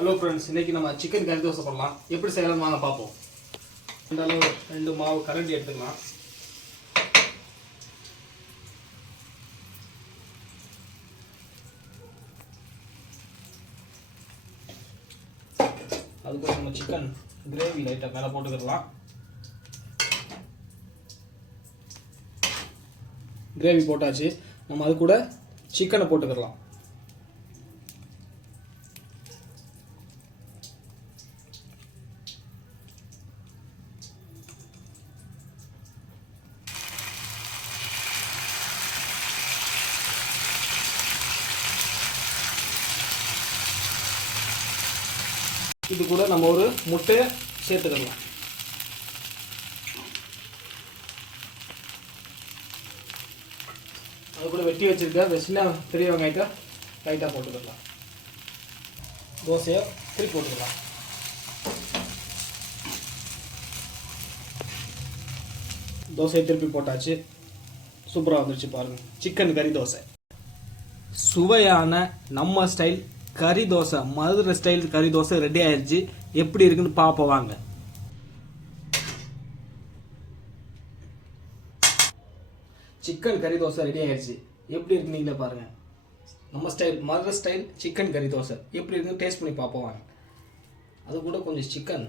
Hello friends, இன்னைக்கு நம்ம chicken கறி தோசை பண்ணலாம். எப்படி செய்யலாம் வாங்க பார்ப்போம். இந்த அளவு 2 மாவு கரண்டி எடுத்துக்கலாம். அதுக்கு நம்ம சிக்கன் கிரேவி லைட்டாக மேலே போட்டுக்கலாம். கிரேவி போட்டாச்சு. நம்ம அது கூட சிக்கனை போட்டுக்கலாம். இது கூட நம்ம ஒரு முட்டையை சேர்த்துக்கலாம். அது கூட வெட்டி வச்சிருக்க சின்ன பெரிய வெங்காயத்தை லைட்டாக போட்டுக்கலாம். தோசையை திருப்பி போட்டுக்கலாம். தோசையை திருப்பி போட்டாச்சு. சூப்பராக வந்துருச்சு பாருங்க, சிக்கன் கறி தோசை. சுவையான நம்ம ஸ்டைல் கறி தோசை, மதுரை ஸ்டைல் கறி தோசை ரெடி ஆயிடுச்சு. எப்படி இருக்குன்னு பார்ப்போம் வாங்க. சிக்கன் கறி தோசை ரெடி ஆயிடுச்சு. எப்படி இருக்கு நீங்களே பாருங்க. நம்ம ஸ்டைல் மதுரை ஸ்டைல் சிக்கன் கறி தோசை எப்படி இருக்குன்னு டேஸ்ட் பண்ணி பார்ப்போம் வாங்க. அது கூட கொஞ்சம் சிக்கன்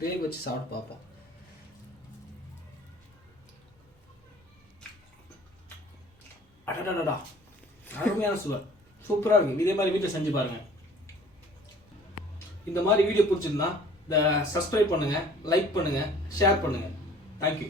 கிரேவி வச்சு சாப்பிட்டு பார்ப்போம். அடடா, அருமையான சுவை, சூப்பராக இருக்கு. இதே மாதிரி வீட்டில் செஞ்சு பாருங்க. இந்த மாதிரி வீடியோ பிடிச்சிருந்தா சப்ஸ்கிரைப் பண்ணுங்க, லைக் பண்ணுங்க, ஷேர் பண்ணுங்க. தேங்க்யூ.